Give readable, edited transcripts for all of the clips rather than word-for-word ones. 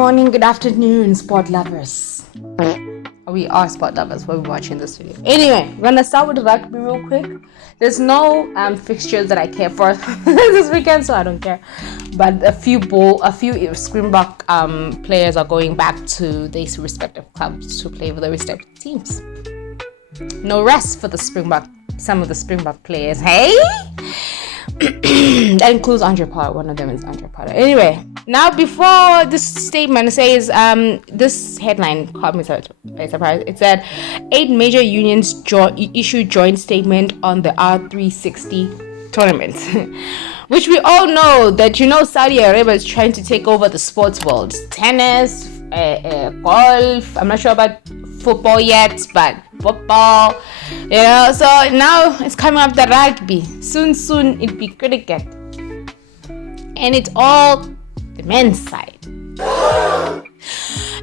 morning, good afternoon, sport lovers. We are sport lovers while we're watching this video. Anyway, we're gonna start with rugby real quick. There's no fixtures that I care for this weekend, so I don't care. But a few Springbok players are going back to their respective clubs to play for their respective teams. No rest for some of the Springbok players. Hey. That includes Andre Potter. One of them is Andre Potter. Anyway, now before this statement says, this headline caught me by surprise. It said 8 major unions issued joint statement on the R360 tournament, which we all know that Saudi Arabia is trying to take over the sports world. Tennis, golf. I'm not sure about football yet, but football, so now it's coming up the rugby. Soon it'll be cricket, and it's all the men's side.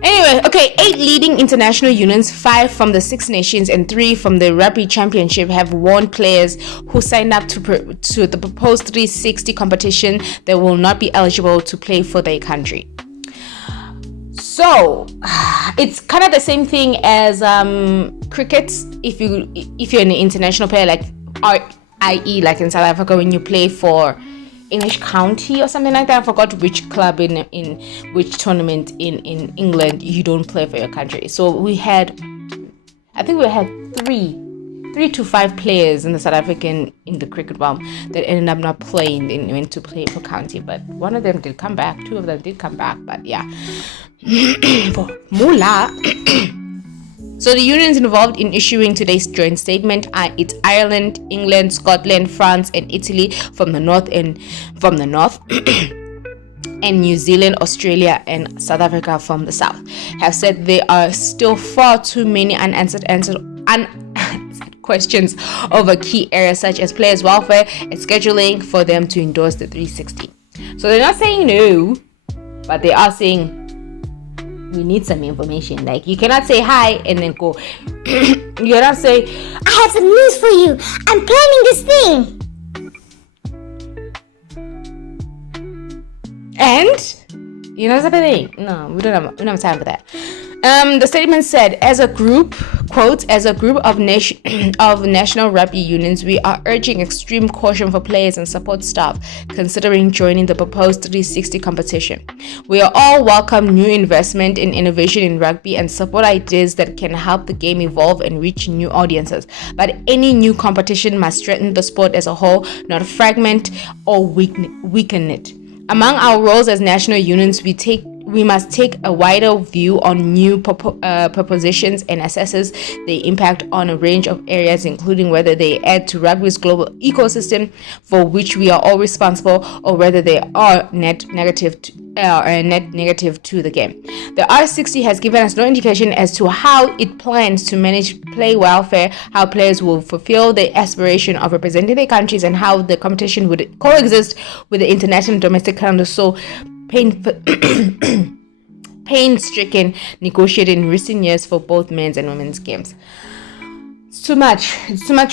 Anyway, okay, 8 leading international unions, 5 from the 6 nations and 3 from the Rugby Championship have warned players who signed up to the proposed 360 competition that will not be eligible to play for their country. So it's kind of the same thing as cricket. If you're an international player, like i.e. like in South Africa, when you play for English County or something like that. I forgot which club in which tournament in England you don't play for your country. So we had 3 to 5 players in the South African in the cricket realm that ended up not playing. They went to play for county, but one of them did come back. 2 of them did come back, but yeah. For Mula. So the unions involved in issuing today's joint statement are Ireland, England, Scotland, France, and Italy from the north, and New Zealand, Australia, and South Africa from the south have said there are still far too many unanswered questions over key areas such as players' welfare and scheduling for them to endorse the 360. So they're not saying no, but they are saying we need some information. Like, you cannot say hi and then go. You cannot say, I have some news for you. I'm planning this thing. And what's happening? No, we don't have time for that. The statement said, as a group of national rugby unions, we are urging extreme caution for players and support staff considering joining the proposed 360 competition. We are all welcome new investment in innovation in rugby and support ideas that can help the game evolve and reach new audiences. But any new competition must strengthen the sport as a whole, not fragment or weaken it. Among our roles as national unions, we must take a wider view on new propositions and assesses the impact on a range of areas, including whether they add to rugby's global ecosystem for which we are all responsible, or whether they are net negative to the game. The R60 has given us no indication as to how it plans to manage play welfare, how players will fulfill the aspiration of representing their countries, and how the competition would coexist with the international and domestic calendar. So painstaking negotiated in recent years for both men's and women's games. It's too much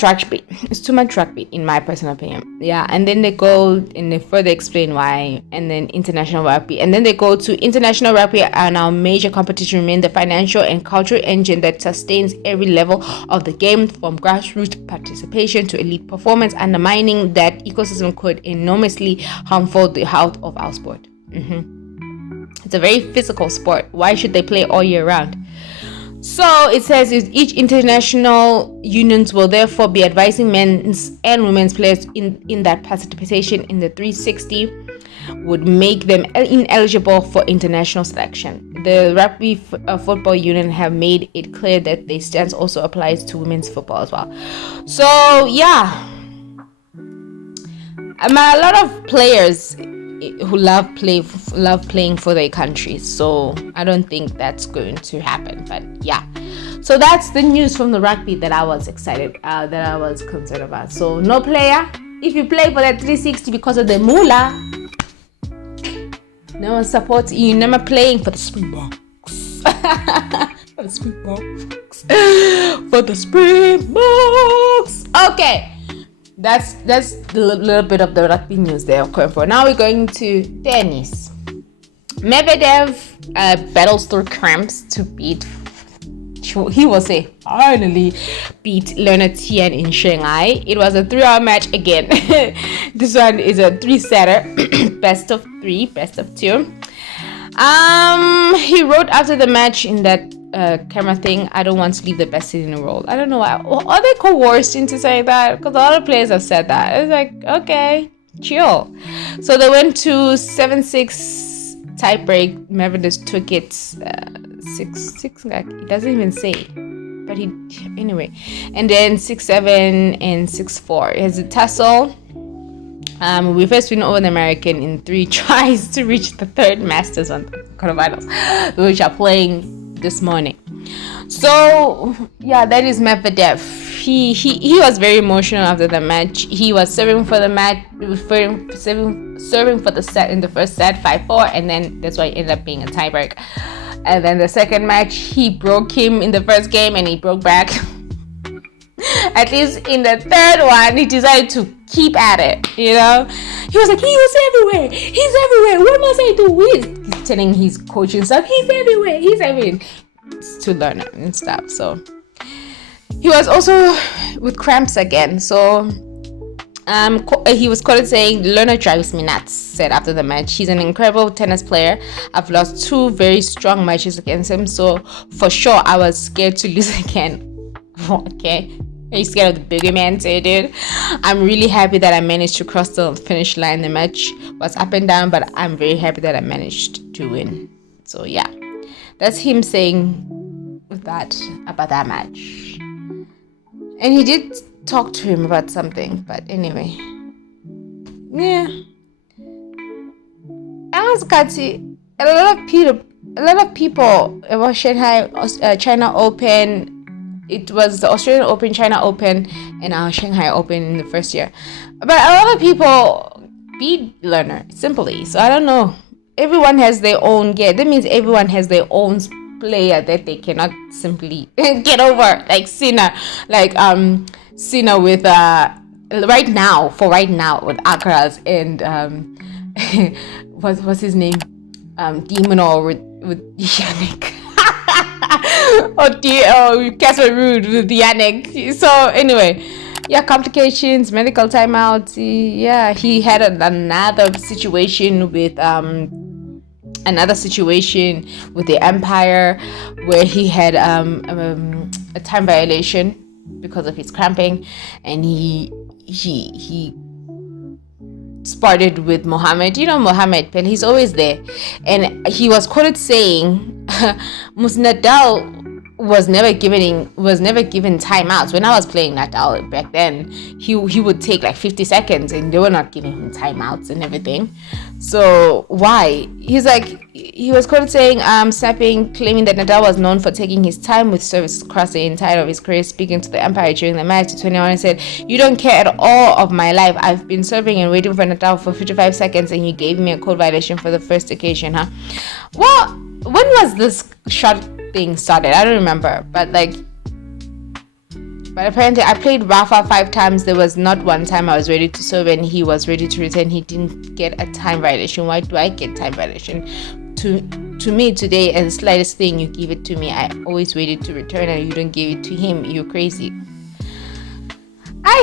rugby. It's too much rugby, in my personal opinion. Yeah, and then they go and they further explain why, and then international rugby. And then they go to international rugby, and our major competition remain the financial and cultural engine that sustains every level of the game, from grassroots participation to elite performance. Undermining that ecosystem could enormously harmful the health of our sport. It's a very physical sport. Why should they play all year round? So it says each international unions will therefore be advising men's and women's players in that participation in the 360 would make them ineligible for international selection. The Rugby Football Union have made it clear that their stance also applies to women's football as well. So yeah, a lot of players who love playing for their countries, so I don't think that's going to happen. But yeah, so that's the news from the rugby that I was excited, that I was concerned about. So no player, if you play for that 360 because of the moolah, no one supports you. You're never playing for the Springboks. For the Springboks. Okay. That's the little bit of the rugby news there. Okay, for now we're going to tennis. Medvedev battles through cramps to beat. He will say finally beat Leonard Tien in Shanghai. It was a 3-hour match again. This one is a 3-setter, best of 3, best of 2. He wrote after the match in that camera thing, I don't want to leave the best seat in the world. I don't know why. Are they coerced into saying that? Because a lot of players have said that. It's like, okay, chill. So they went to 7-6 tiebreak. Medvedev took it 6-6. Like, it doesn't even say. But anyway. And then 6-7 and 6-4. It has a tussle. We first win over the American in 3 tries to reach the 3rd Masters on the quarterfinals, which are playing this morning. So yeah, that is Medvedev. He was very emotional after the match. He was serving for the match, serving for the set in the first set, 5-4, and then that's why it ended up being a tiebreak. And then the second match, he broke him in the first game, and he broke back. At least in the third one, he decided to keep at it, you know. He was like, he was everywhere. He's everywhere. What must I do? He's telling his coach and stuff, he's everywhere. He's everywhere. To learn and stuff. So he was also with cramps again. So he was quoted saying, Lerner drives me nuts, said after the match. He's an incredible tennis player. I've lost 2 very strong matches against him. So for sure, I was scared to lose again. Okay. Are you scared of the bigger man? Say, dude. I'm really happy that I managed to cross the finish line. The match was up and down, but I'm very happy that I managed to win. So yeah, that's him saying that about that match. And he did talk to him about something, but anyway, yeah. A lot of people about Shanghai, China Open. It was the Australian Open, China Open, and our Shanghai Open in the first year. But a lot of people beat Lerner simply. So I don't know. Everyone has their own. Yeah, that means everyone has their own player that they cannot simply get over. Like Sinner, Sinner with right now with Alcaraz and what's his name? Demonor with Yannick. or Castle Ruud with Yannick. So anyway, yeah, complications, medical timeouts. Yeah, he had another situation with the Empire where he had a time violation because of his cramping, and he sparred with Mohammed. You know Mohammed, and he's always there. And he was quoted saying, Nadal was never given timeouts. When I was playing Nadal back then, he would take like 50 seconds, and they were not giving him timeouts and everything. So why? He was quoted saying, snapping, claiming that Nadal was known for taking his time with service across the entire of his career. Speaking to the Empire during the match, the 21 said, "You don't care at all of my life. I've been serving and waiting for Nadal for 55 seconds, and you gave me a code violation for the first occasion, huh?" Well, when was this shot thing started? I don't remember, but apparently I played Rafa 5 times. There was not one time I was ready to serve and he was ready to return. He didn't get a time violation. Why do I get time violation? To me today, and the slightest thing you give it to me, I always waited to return, and you don't give it to him. You're crazy.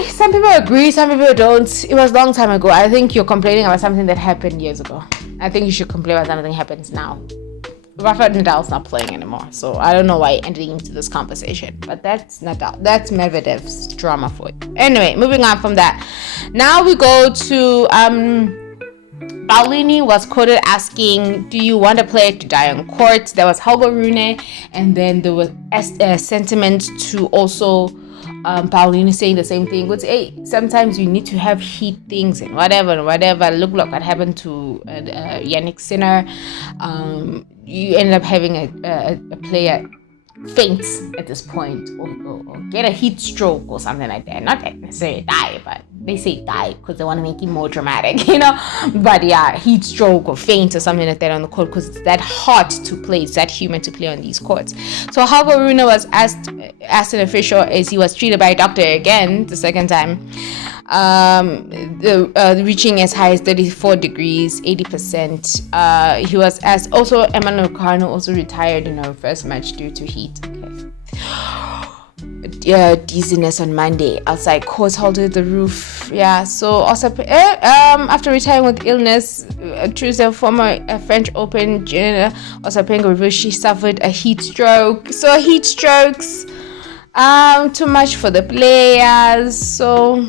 Some people agree, some people don't. It was a long time ago. I think you're complaining about something that happened years ago. I think you should complain about something that happens now. Rafael Nadal's not playing anymore, so I don't know why you're entering into this conversation. But that's Nadal. That's Medvedev's drama for you. Anyway, moving on from that. Now we go to Paulini was quoted asking, "Do you want a player to die on court?" There was Holger Rune, and then there was a sentiment to also Paulini saying the same thing. Which, hey, sometimes you need to have heat things and whatever. Look what happened to Yannick Sinner. You end up having a player faint at this point, or get a heat stroke or something like that. Not necessarily die, but they say die because they want to make it more dramatic, you know. But yeah, heat stroke or faint or something like that on the court, because it's that hot to play, it's that humid to play on these courts. So Holger Rune was asked an official as he was treated by a doctor again the second time, reaching as high as 34 degrees, 80%. He was asked. Also, Emma Raducanu also retired in her first match due to heat. Dizziness on Monday outside course halted the roof. So also after retiring with illness, Tuesday, former French Open Osapenko revealed she suffered a heat stroke. So heat strokes, too much for the players. So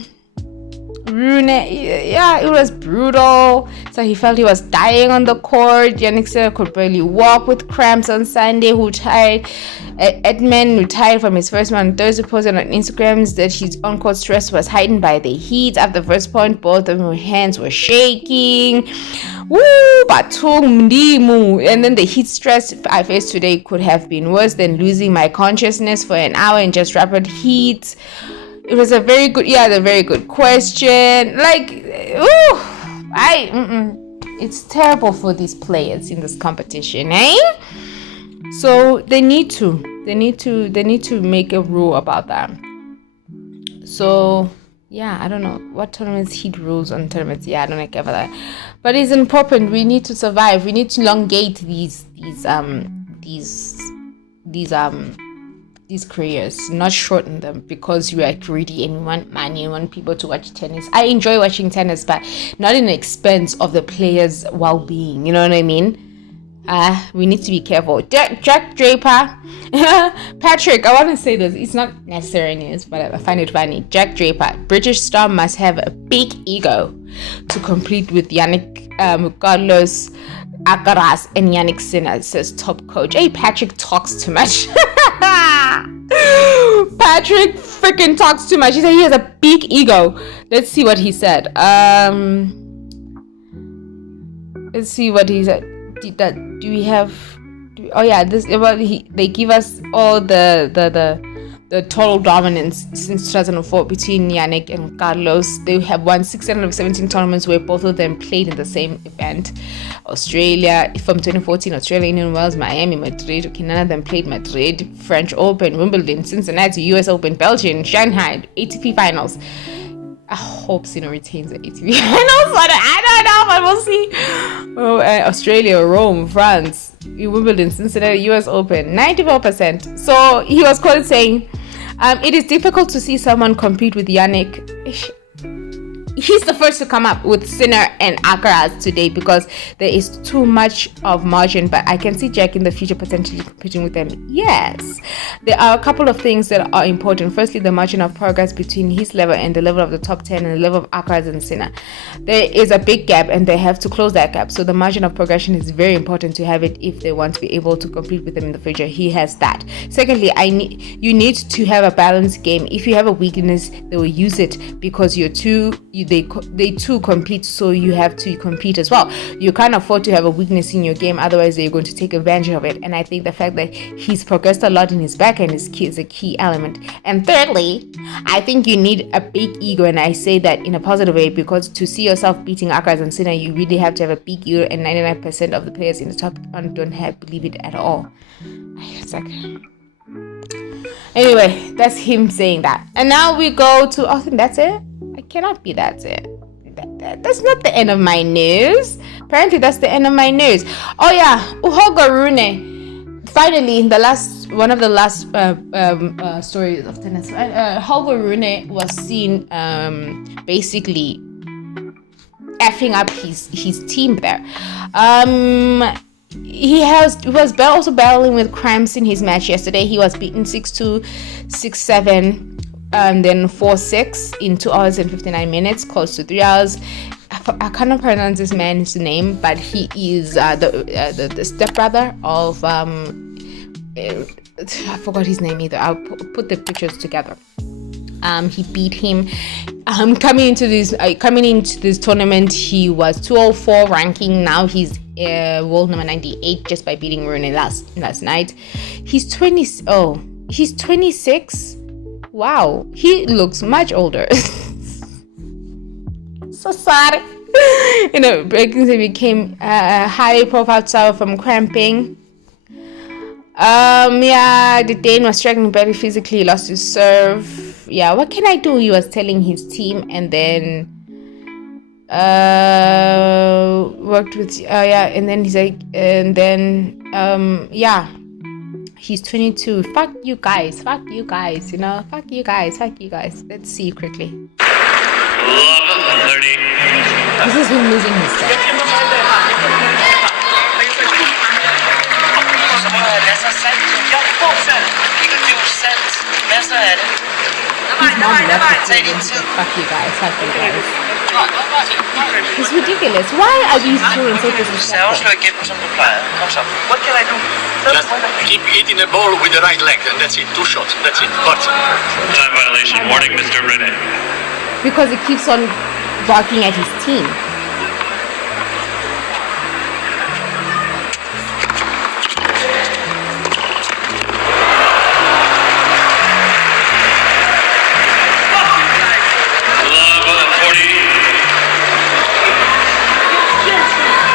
Rune, it was brutal. So he felt he was dying on the court. Yannick Sinner could barely walk with cramps on Sunday. Edmund retired from his first one on Thursday, posted on Instagram that his on-court stress was heightened by the heat. After the first point, both of his hands were shaking. And then the heat stress I faced today could have been worse than losing my consciousness for an hour in just rapid heat. It was a very good question. It's terrible for these players in this competition, So they need to make a rule about that. So I don't know what tournaments heat rules on tournaments. I don't know about that, but it's important. We need to survive. We need to elongate these careers, not shorten them, because you are greedy and you want money, you want people to watch tennis. I enjoy watching tennis, but not in the expense of the players' well-being. You know what I mean? We need to be careful. Jack Draper, Patrick, I want to say this. It's not necessary news, but I find it funny. Jack Draper, British star, must have a big ego to compete with Yannick Carlos Alcaraz and Yannick Sinner, says top coach. Hey, Patrick talks too much. Patrick freaking talks too much. He said he has a big ego. Let's see what he said. Let's see what he said. They give us all the total dominance since 2004 between Yannick and Carlos. They have won 617 tournaments where both of them played in the same event. Australia from 2014, Australia, Indian Wells, Miami, Madrid. Okay, none of them played Madrid. French Open, Wimbledon, Cincinnati, US Open, Belgium, Shanghai, ATP Finals. I hope Sino retains the ATP Finals. I don't know, but we'll see. Australia, Rome, France, Wimbledon, Cincinnati, US Open, 94%. So he was quoted saying, it is difficult to see someone compete with Yannick. He's the first to come up with Sinner and Alcaraz today because there is too much of margin, but I can see Jack in the future potentially competing with them. Yes, there are a couple of things that are important. Firstly, the margin of progress between his level and the level of the top 10 and the level of Alcaraz and Sinner. There is a big gap and they have to close that gap. So the margin of progression is very important to have it if they want to be able to compete with them in the future. He has that. Secondly, you need to have a balanced game. If you have a weakness, they will use it because they too compete, so you have to compete as well. You can't afford to have a weakness in your game, otherwise they're going to take advantage of it. And I think the fact that he's progressed a lot in his backhand is a key element. And thirdly, I think you need a big ego, and I say that in a positive way, because to see yourself beating Alcaraz and Sinner, you really have to have a big ego, and 99% of the players in the top one don't believe it at all. It's like, anyway, that's him saying that. And now we go to, I think that's it. It cannot be that's it. That's not the end of my news. Apparently, that's the end of my news. Oh yeah, Holger Rune. Finally, one of the last stories of tennis. Holger Rune was seen basically effing up his team there. He was also battling with cramps in his match yesterday. He was beaten 6-2, 6-7. And then 4-6 in 2 hours and 59 minutes, close to 3 hours. I cannot pronounce this man's name, but he is the stepbrother of I forgot his name either. I'll put the pictures together. He beat him. Coming into this tournament, he was 204 ranking. Now he's world number 98 just by beating Rune last night. He's 26. Wow, he looks much older. So sad. Breaking became a high-profile star from cramping. The Dane was struggling very physically. He lost his serve. yeah, what can I do? He was telling his team, and then worked with yeah, and then he's like, and then yeah, he's 22. Fuck you guys, you know, fuck you guys. Let's see quickly. Love 30. This is him losing his set. His mom left the field and said, fuck you guys. It's ridiculous. Why are these children so disrespectful? What can I do? Just keep eating the ball with the right leg, and that's it. 2 shots, that's it. Time violation warning, Mr. Rene. Because he keeps on barking at his team.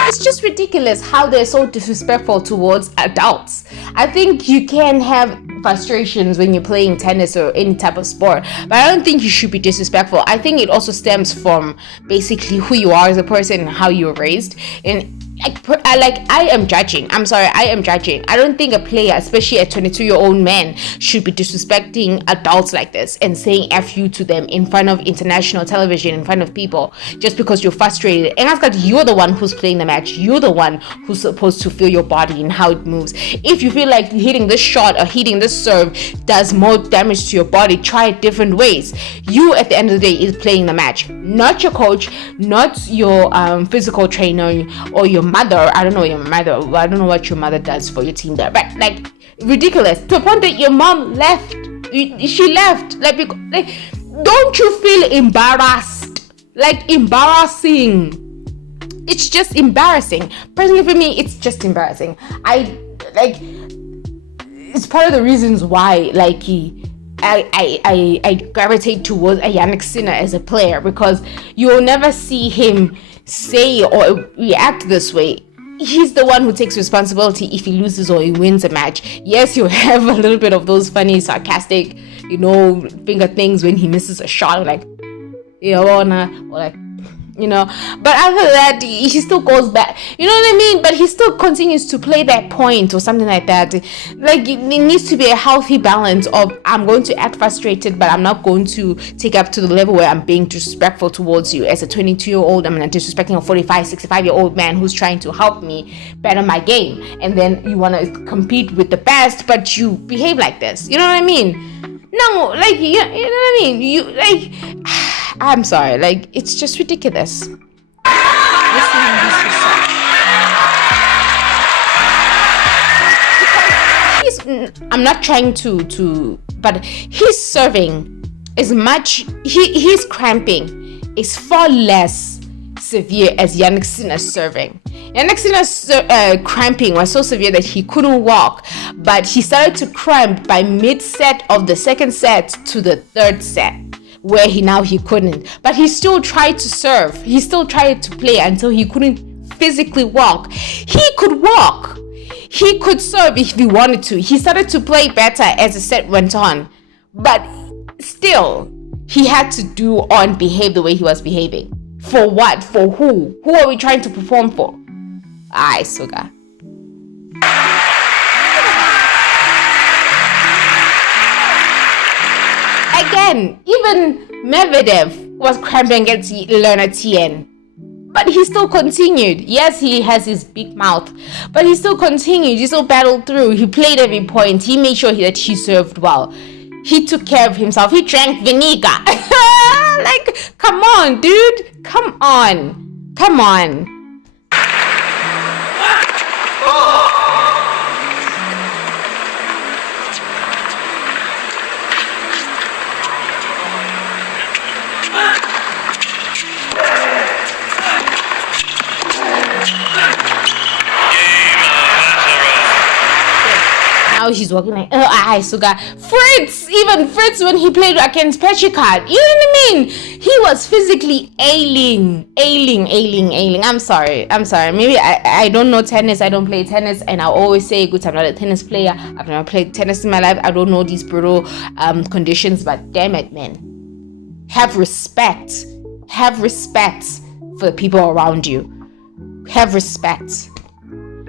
It's just ridiculous how they're so disrespectful towards adults. I think you can have frustrations when you're playing tennis or any type of sport, but I don't think you should be disrespectful. I think it also stems from basically who you are as a person and how you were raised. And I am judging. I'm sorry, I am judging. I don't think a player, especially a 22-year-old man, should be disrespecting adults like this and saying F you to them in front of international television, in front of people, just because you're frustrated. And I've got, you're the one who's playing the match. You're the one who's supposed to feel your body and how it moves. If you feel like hitting this shot or hitting this serve does more damage to your body, try it different ways. You, at the end of the day, is playing the match, not your coach, not your physical trainer or your mother. I don't know what your mother does for your team there, but like ridiculous to the point that your mom left. She left. Like, don't you feel embarrassed? Like, embarrassing. It's just embarrassing. Personally, for me, it's just embarrassing. It's part of the reasons why I gravitate towards a Jannik Sinner as a player, because you'll never see him say or react this way. He's the one who takes responsibility if he loses or he wins a match. Yes, you have a little bit of those funny, sarcastic, finger things when he misses a shot, like, or like, but other than that, he still goes back, you know what I mean? But he still continues to play that point or something like that. Like, it needs to be a healthy balance of, I'm going to act frustrated, but I'm not going to take up to the level where I'm being disrespectful towards you. As a 22-year-old, I'm not disrespecting a 45, 65-year-old man who's trying to help me better my game. And then you want to compete with the best, but you behave like this. You know what I mean? No, like, you know what I mean? You, like, I'm sorry, like, it's just ridiculous. I'm not trying to, but his serving is much, his cramping is far less severe as Jannik Sinner's serving. Jannik Sinner's cramping was so severe that he couldn't walk, but he started to cramp by mid-set of the second set to the third set, where he couldn't. But he still tried to serve. He still tried to play until he couldn't physically walk. He could walk. He could serve if he wanted to. He started to play better as the set went on. But still, he had to behave the way he was behaving. For what? For who? Who are we trying to perform for? Aye, Suga. Again, even Medvedev was cramping against Leonard Tien. But he still continued. Yes, he has his big mouth, but he still continued. He still battled through. He played every point. He made sure that he served well. He took care of himself. He drank vinegar. Like, come on, dude. Come on. Now now he's walking like, Suga. Even Fritz, when he played against Petrikat, you know what I mean? He was physically ailing. I'm sorry. Maybe I don't know tennis. I don't play tennis, and I always say, good, I'm not a tennis player. I've never played tennis in my life. I don't know these brutal conditions, but damn it, man. Have respect for the people around you. Have respect.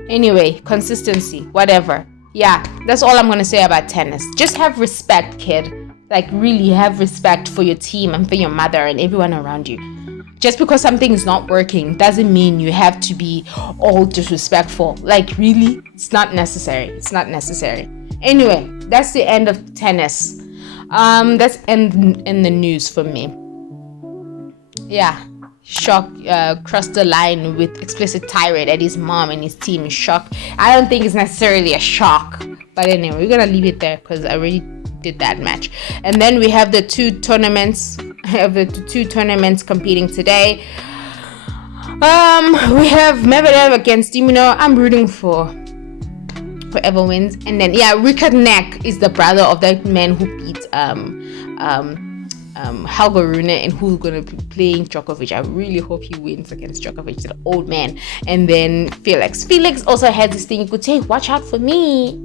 Anyway, consistency, whatever. Yeah, that's all I'm going to say about tennis. Just have respect, kid. Like, really have respect for your team and for your mother and everyone around you. Just because something is not working doesn't mean you have to be all disrespectful. Like, really? It's not necessary. Anyway, that's the end of tennis. That's in the news for me. Yeah. Shock crossed the line with explicit tirade at his mom and his team is shocked. I don't think it's necessarily a shock, but anyway, we're gonna leave it there because I already did that match. And then we have the two tournaments competing today. We have Medvedev against Dimino. I'm rooting for whoever wins. And then Richard Neck is the brother of that man who beat Holger Rune, and who's going to be playing Djokovic. I really hope he wins against Djokovic, the old man. And then Felix also had this thing you could say, watch out for me.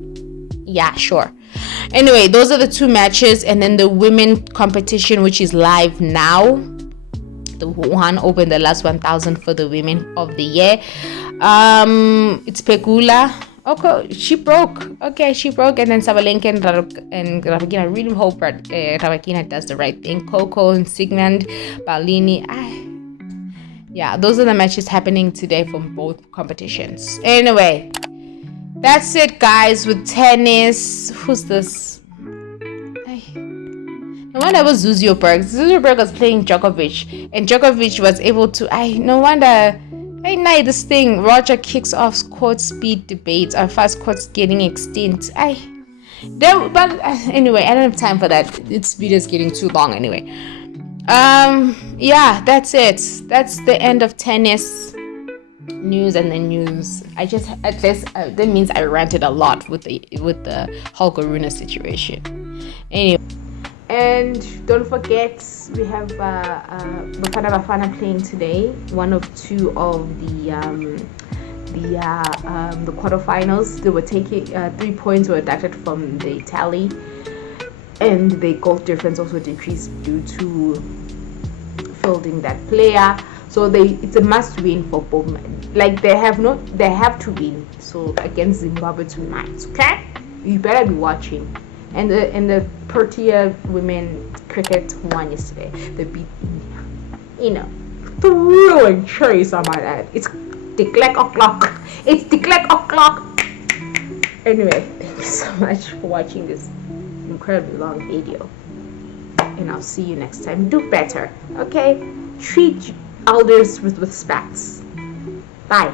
Yeah, sure. Anyway, those are the two matches. And then the women competition, which is live now, the Wuhan Open, the last 1,000 for the women of the year. It's Pegula. Okay, she broke. And then Sabalenka and Rabakina. I really hope Rabakina does the right thing. Coco and Sigmund, Paolini. Yeah, those are the matches happening today from both competitions. Anyway, that's it, guys, with tennis. Who's this? No wonder it was Zuzio Berg. Zuzio Berg was playing Djokovic, and Djokovic was able to. No wonder. Hey, night, this thing. Roger kicks off court speed debates. Our fast courts getting extinct. But anyway, I don't have time for that. This video is getting too long anyway. Yeah, that's it. That's the end of tennis news and the news. That means I ranted a lot with the Holger Rune situation. Anyway. And don't forget, we have Bafana Bafana playing today. One of two of the quarterfinals. They were taking 3 points were deducted from the tally, and the goal difference also decreased due to fielding that player. So it's a must win for both men. Like they have to win. So against Zimbabwe tonight, okay? You better be watching. And the Protea women cricket won yesterday. They beat, thrill and chase on my dad. It's the clock o'clock. Anyway, thank you so much for watching this incredibly long video. And I'll see you next time. Do better, okay? Treat elders with respect. Bye.